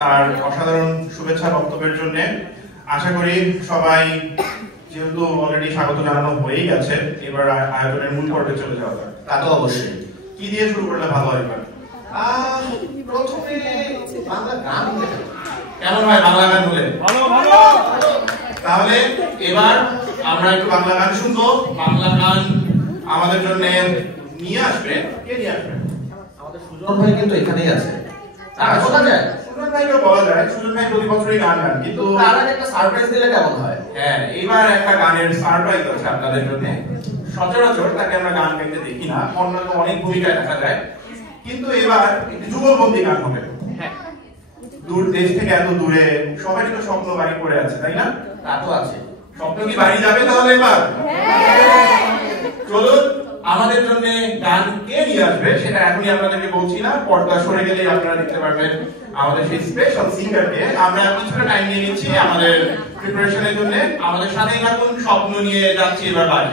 আর অসাধারণ শুভেচ্ছা বক্তব্যের জন্য আশা করি সবাই যেহেতু অলরেডি স্বাগত জানানো হয়েই গেছে, এবার আয়োজনের মূল পর্বে চলে যাওয়া যাক। তা তো অবশ্যই। কি দিয়ে শুরু করলে ভালো হয়? প্রথমে বাংলা গান কেমন হয়? বাংলা গান হলে ভালো ভালো। তাহলে এবার আমরা একটু বাংলা গান শুনবো। বাংলা গান আমাদের জন্য নিয়ে আসবে কে? নিয়ে আসবে আমাদের সুজন ভাই, কিন্তু এখানেই আছে। আর বলা যায় সুজন ভাইকেও বলা যায়, সুজন ভাই প্রতি বছরই গান গান, কিন্তু তার আগে একটা সারপ্রাইজ দিলে কেমন হয়? হ্যাঁ, এবার একটা গানের সারপ্রাইজ আছে আপনাদের জন্য। সচরাচর তাকে আমরা গান গাইতে দেখি না, অন্যান্য অনেক ভূমিকায় দেখা যায়, কিন্তু এবার একটি যুগলবন্দি গান হবে। হ্যাঁ, দূর দেশ থেকে এত দূরে সবারই তো স্বপ্ন বাড়ি পড়ে আছে, তাই না? তা তো আছে। স্বপ্ন কি বাড়ি যাবে তাহলে এবার? চলুন, আমাদের জন্য গান কে নিয়ে আসবে সেটা এখনই আপনাদেরকে বলছি না, পর্দা সরে গেলেই আপনারা দেখতে পারবেন আমাদের সেই স্পেশাল সিঙ্গারকে। আমরা কিছুটা টাইম নিয়ে নিচ্ছি আমাদের প্রিপারেশনের জন্য। আমাদের সাথেই থাকুন, স্বপ্ন নিয়ে যাচ্ছি এবার বাড়ি।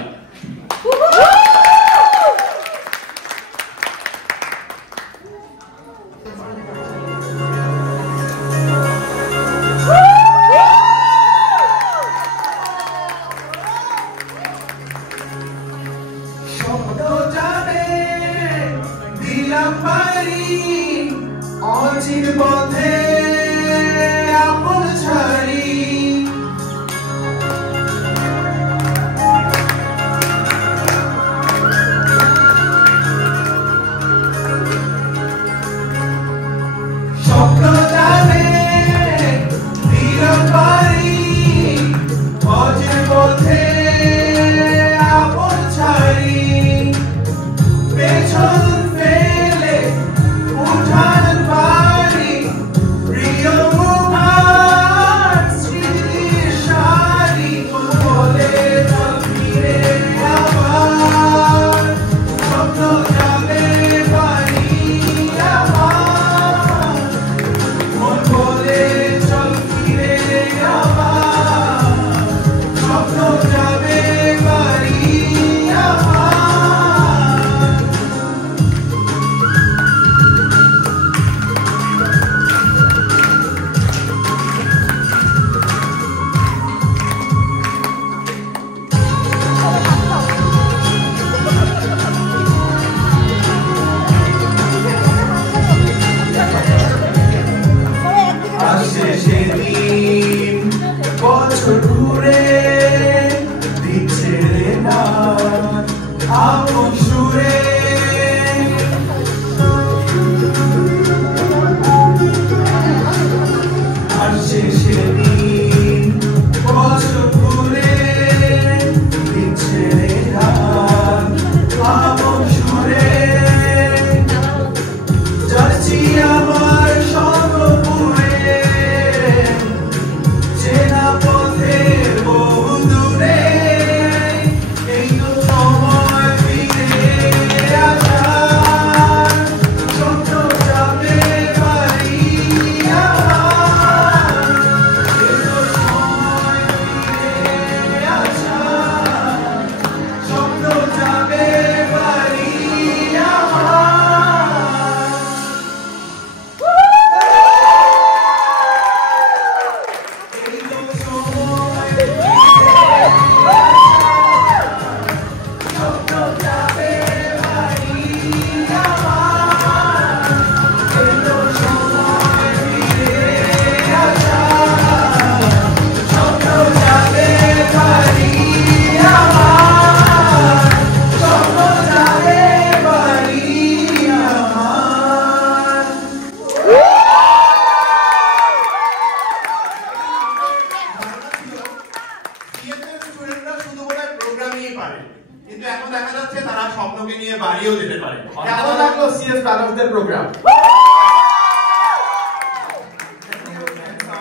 অচির পথে আপন ছাড়ি স্বপ্ন জানে দিলাম বাড়ি অচির পথে আপন ছাড়ি পেছন ফেলে উঠান বাড়ি প্রিয় মুখার স্মৃতির সারি বলে ফিরে আবার স্বপ্ন যাবে বাড়ি আমার মন বলে চল ফিরে আবার স্বপ্ন যাবে বাড়ি আমার। আসে সেদিন বছর ঘুরে দিচ্ছে রে গান আপন সুরে আসে সেদিন বছর ঘুরে দিচ্ছে রে গান আপন সুরে যাচ্ছি আমার সর্বপুরে চেনা পথে বহু দূরে এই তো সময় ফিরে আসার স্বপ্ন যাবে বাড়ি আমার এই তো সময় ফিরে আসার স্বপ্ন যাবে বাড়ি আমার। কিন্তু এখন দেখা যাচ্ছে তারা স্বপ্নকে নিয়ে বাড়িও যেতে পারে। কেমন লাগলো সিএস ব্রাদার্সদের প্রোগ্রাম?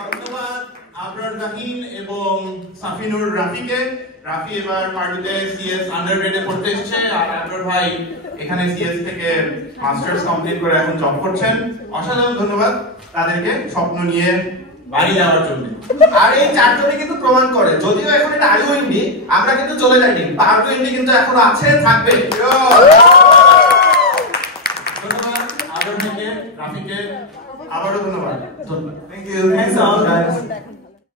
ধন্যবাদ আবরার জাহিন এবং সাফিনুর রাফিকে। রাফি এবার পার্টিতে সিএস আন্ডারগ্রেডে পড়তে এসেছে, আর আবরার ভাই এখানে সিএস থেকে মাস্টার্স কমপ্লিট করে এখন জব করছেন। অসাধারণ ধন্যবাদ তাদেরকে স্বপ্ন নিয়ে বাড়ি যাওয়ার জন্য। আর এই চারজনই কিন্তু প্রমাণ করে, যদিও এখন এটা আয়ু ইন্ডি, আমরা কিন্তু চলে যাইনি, পার্টু ইন্ডি কিন্তু এখনো আছে, থাকবে। ধন্যবাদ আদর থেকে রাফিকে। আবারও ধন্যবাদ। Thank you all guys.